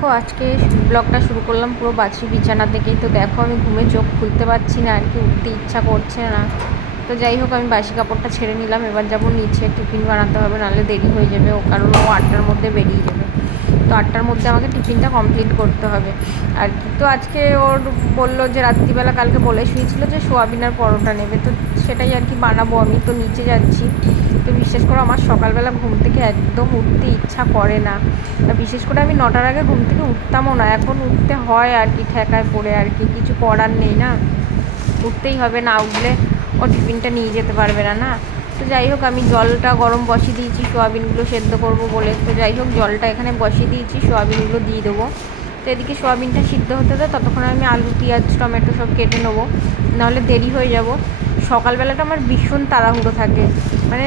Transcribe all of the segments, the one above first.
তো আজকে ব্লগটা শুরু করলাম পুরো বাছি বিছানা থেকেই। তো দেখো আমি ঘুমে চোখ খুলতে পারছি না আর কি, উঠতে ইচ্ছা করছে না। তো যাই হোক আমি বাসি কাপড়টা ছেড়ে নিলাম, এবার যাবো নিচে, টিফিন বানাতে হবে, নাহলে দেরি হয়ে যাবে। ও কারণ ও 8টার মধ্যে বেরিয়ে যাবে, তো 8টার মধ্যে আমাকে টিফিনটা কমপ্লিট করতে হবে আর কি। তো আজকে ওর বললো যে রাত্রিবেলা কালকে বলে শুয়েছিল যে সোয়াবিন আর পরোটা নেবে, তো সেটাই আর কি বানাবো। আমি তো নিচে যাচ্ছি। তো বিশেষ করে আমার সকালবেলা ঘুম থেকে একদম উঠতে ইচ্ছা করে না, বিশেষ করে আমি 9টার আগে ঘুম থেকে উঠতামও না, এখন উঠতে হয় আর কি, ঠেকায় পড়ে আর কি, কিছু করার নেই না, উঠতেই হবে, না উঠলে ও টিফিনটা নিয়ে যেতে পারবে না না। তো যাই হোক আমি জলটা গরম বসিয়ে দিয়েছি সোয়াবিনগুলো সেদ্ধ করবো বলে। তো যাই হোক জলটা এখানে বসিয়ে দিয়েছি, সোয়াবিনগুলো দিয়ে দেবো। তো এদিকে সোয়াবিনটা সিদ্ধ হতে দেয়, ততক্ষণ আমি আলু পেঁয়াজ টমেটো সব কেটে নেবো, নাহলে দেরি হয়ে যাব। সকালবেলাটা আমার ভীষণ তাড়াহুড়ো থাকে, মানে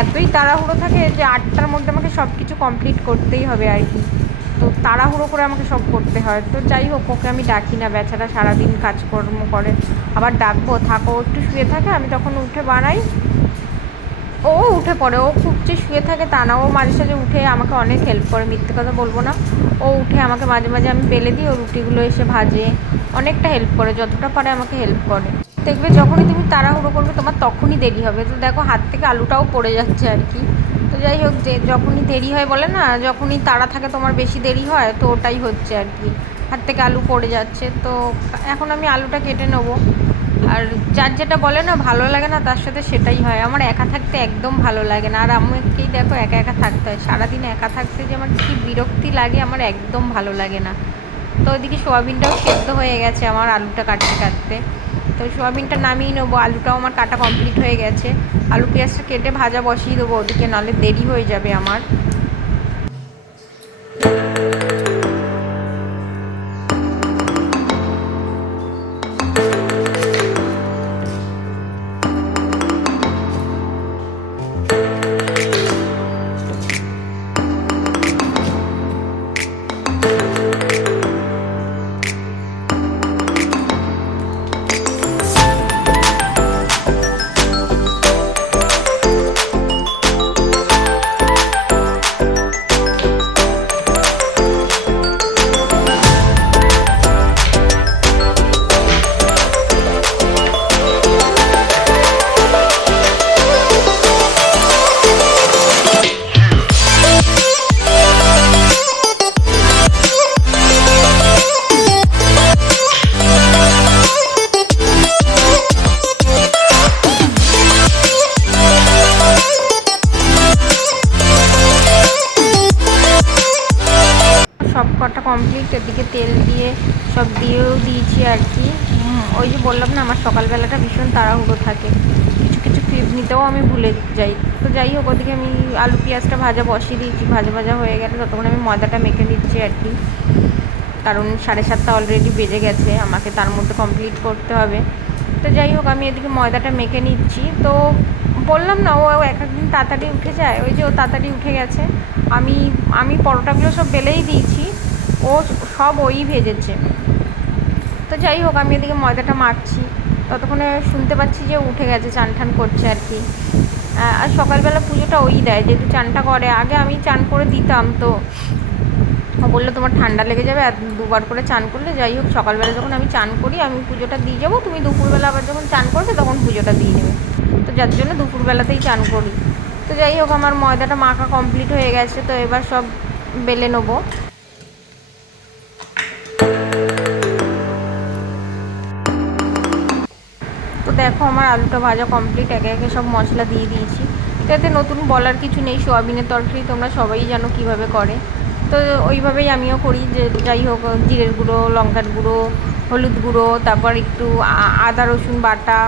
এতই তাড়াহুড়ো থাকে যে 8টার মধ্যে আমাকে সব কিছু কমপ্লিট করতেই হবে আর কি। তো তাড়াহুড়ো করে আমাকে সব করতে হয়। তো যাই হোক ওকে আমি ডাকি না, বেচারা সারাদিন কাজকর্ম করে, আবার ডাকবো থাকো একটু শুয়ে থাকে, আমি তখন উঠে বানাই। ও উঠে পড়ে, ও খুব যে শুয়ে থাকে তা না, ও মাঝে সাঝে উঠে আমাকে অনেক হেল্প করে, মিথ্যে কথা বলবো না। ও উঠে আমাকে মাঝে মাঝে, আমি বেলে দিই, ও রুটিগুলো এসে ভাজে, অনেকটা হেল্প করে, যতটা পারে আমাকে হেল্প করে। দেখবে যখনই তুমি তাড়াহুড়ো করবে তোমার তখনই দেরি হবে। তো দেখো হাত থেকে আলুটাও পড়ে যাচ্ছে আর কি। তো যাই হোক যে যখনই দেরি হয়, বলে না যখনই তাড়া থাকে তোমার বেশি দেরি হয়, তো ওটাই হচ্ছে আর কি, হাত থেকে আলু পড়ে যাচ্ছে। তো এখন আমি আলুটা কেটে নেবো। আর যার যেটা বলে না ভালো লাগে না তার সাথে সেটাই হয়, আমার একা থাকতে একদম ভালো লাগে না। আর আমাকেই দেখো একা একা থাকতে হয়, সারাদিন একা থাকতে যে আমার কী বিরক্তি লাগে, আমার একদম ভালো লাগে না। তো ওইদিকে সোয়াবিনটাও সেদ্ধ হয়ে গেছে আমার আলুটা কাটতে কাটতে। তো সোয়াবিনটা নামিয়ে নেবো, আলুটাও আমার কাটা কমপ্লিট হয়ে গেছে। আলু পেঁয়াজটা কেটে ভাজা বসিয়ে দেবো ওদিকে, নাহলে দেরি হয়ে যাবে আমার। সব কটা কমপ্লিট, এদিকে তেল দিয়ে সব দিয়েও দিয়েছি আর কি। ওই যে বললাম না আমার সকালবেলাটা ভীষণ তাড়াহুড়ো থাকে, কিছু কিছু ক্লিপ নিতেও আমি ভুলে যাই। তো যাই হোক ওদিকে আমি আলু পেঁয়াজটা ভাজা বসিয়ে দিয়েছি, ভাজা ভাজা হয়ে গেলে ততক্ষণ আমি ময়দাটা মেখে নিচ্ছি আর কি, কারণ 7:30 অলরেডি বেজে গেছে, আমাকে তার মধ্যে কমপ্লিট করতে হবে। তো যাই হোক আমি এদিকে ময়দাটা মেখে নিচ্ছি। তো বললাম না ও এক একদিন তাড়াতাড়ি উঠে যায়, ওই যে ও তাড়াতাড়ি উঠে গেছে। আমি আমি পরোটাগুলো সব বেলেই দিয়েছি, ও সব ওই ভেজেছে। তো যাই হোক আমি এদিকে ময়দাটা মাখছি, ততক্ষণে শুনতে পাচ্ছি যে উঠে গেছে, চান টান করছে আর কি। আর সকালবেলা পুজোটা ওই দেয়, যেহেতু চানটা করে, আগে আমি চান করে দিতাম। তো ও বললো তোমার ঠান্ডা লেগে যাবে আর দুবার করে চান করলে। যাই হোক সকালবেলা যখন আমি চান করি আমি পুজোটা দিয়ে যাবো, তুমি দুপুরবেলা আবার যখন চান করবে তখন পুজোটা দিয়ে নেবে। তো যার জন্য দুপুরবেলাতেই চান করি। তো যাই হোক আমার ময়দাটা মাখা কমপ্লিট হয়ে গেছে, তো এবার সব বেলে নেবো। তো দেখো আমার আলুটা ভাজা কমপ্লিট, একে একে সব মশলা দিয়ে দিয়েছি। তো এতে নতুন বলার কিছু নেই, সোয়াবিনের তরকারি তোমরা সবাই জানো কীভাবে করে। তো ওইভাবেই আমিও করি, যে যাই হোক জিরের গুঁড়ো, লঙ্কার গুঁড়ো, হলুদ গুঁড়ো, তারপর একটু আদা রসুন বাটা,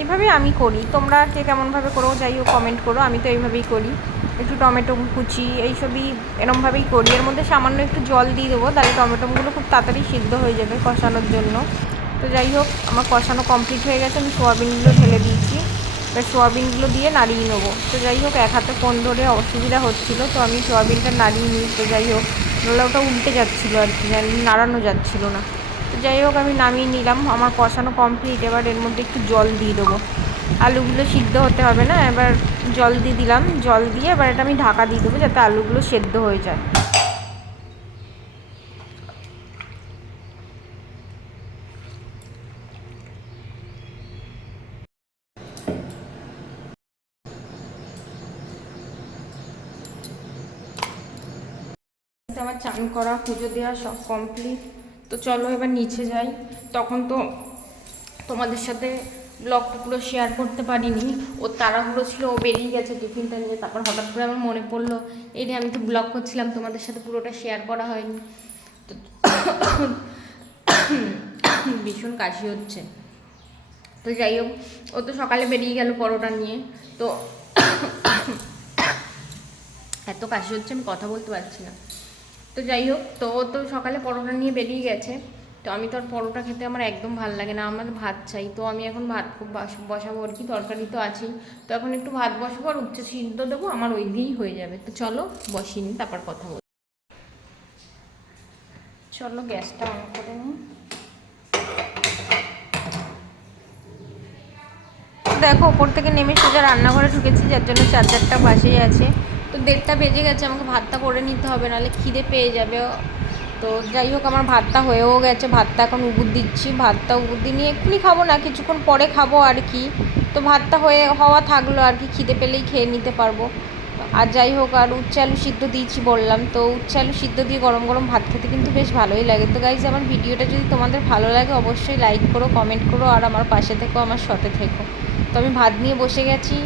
এইভাবেই আমি করি। তোমরা কে কেমনভাবে করো যাই হোক কমেন্ট করো, আমি তো এইভাবেই করি। একটু টমেটো কুচি এইসবই এরমভাবেই করি, এর মধ্যে সামান্য একটু জল দিয়ে দেবো, তাহলে টমেটোগুলো খুব তাড়াতাড়ি সিদ্ধ হয়ে যাবে কষানোর জন্য। তো যাই হোক আমার কষানো কমপ্লিট হয়ে গেছে, আমি সোয়াবিনগুলো ঢেলে দিয়েছি, এবার সোয়াবিনগুলো দিয়ে নাড়িয়ে নেবো। তো যাই হোক এক হাতে ফোন ধরে অসুবিধা হচ্ছিলো, তো আমি সোয়াবিনটা নাড়িয়ে নিই। তো যাই হোক নাহলে ওটা উল্টে যাচ্ছিলো আর কি, নাড়ানো যাচ্ছিলো না। তো যাই হোক আমি নামিয়ে নিলাম, আমার কষানো কমপ্লিট। এবার এর মধ্যে একটু জল দিয়ে দেবো, আলুগুলো সিদ্ধ হতে হবে না। এবার জল দিয়ে দিলাম, জল দিয়ে এবার এটা আমি ঢাকা দিয়ে দেবো যাতে আলুগুলো সেদ্ধ হয়ে যায়। সাথে আমার চান করা, পুজো দেওয়া সব কমপ্লিট। তো চলো এবার নিচে যাই। তখন তো তোমাদের সাথে ব্লগটা পুরো শেয়ার করতে পারিনি, ওর তাড়াহুড়ো ছিল, ও বেরিয়ে গেছে টিফিনটা নিয়ে। তারপর হঠাৎ করে আমার মনে পড়লো এই যে আমি তো ব্লগ করছিলাম, তোমাদের সাথে পুরোটা শেয়ার করা হয়নি। তো ভীষণ কাশি হচ্ছে। তো যাই হোক, ও তো সকালে বেরিয়ে গেল পরোটা নিয়ে। তো এত কাশি হচ্ছে আমি কথা বলতে পারছি না। তো যাই হোক, তো ও তো সকালে পরোটা নিয়ে বেরিয়ে গেছে। তো আমি তো আর পরোটা খেতে আমার একদম ভালো লাগে না, আমার ভাত চাই। তো আমি এখন ভাত খুব বসাবো আর কি, তরকারি তো আছেই। তো এখন একটু ভাত বসাবো আর উচ্চ সিদ্ধ দেবো, আমার ওই দিয়েই হয়ে যাবে। তো চলো বসিয়ে নিই, তারপর কথা বল। চলো গ্যাসটা অন করে নিই। দেখো ওপর থেকে নেমে সোজা রান্নাঘরে ঢুকেছি, যার জন্য চার্জারটা পাশেই আছে। তো 1:30 বেজে গেছে, আমাকে ভাতটা করে নিতে হবে, নাহলে খিদে পেয়ে যাবে। তো যাই হোক, আমার ভাতটা হয়েও গেছে, ভাতটা এখন উবুর দিচ্ছি। ভাতটা উবুর দিয়ে নিয়ে এক্ষুনি খাবো না, কিছুক্ষণ পরে খাবো আর কি। তো ভাতটা হওয়া থাকলো আর কি, খিদে পেলেই খেয়ে নিতে পারবো। আর যাই হোক, আর উচ্ছে আলু সিদ্ধ দিয়েছি বললাম, তো উচ্ছে আলু সিদ্ধ দিয়ে গরম গরম ভাত খেতে কিন্তু বেশ ভালোই লাগে। তো গাইজ, আমার ভিডিওটা যদি তোমাদের ভালো লাগে অবশ্যই লাইক করো, কমেন্ট করো, আর আমার পাশে থেকো, আমার সাথে থেকো। তো আমি ভাত নিয়ে বসে গেছি।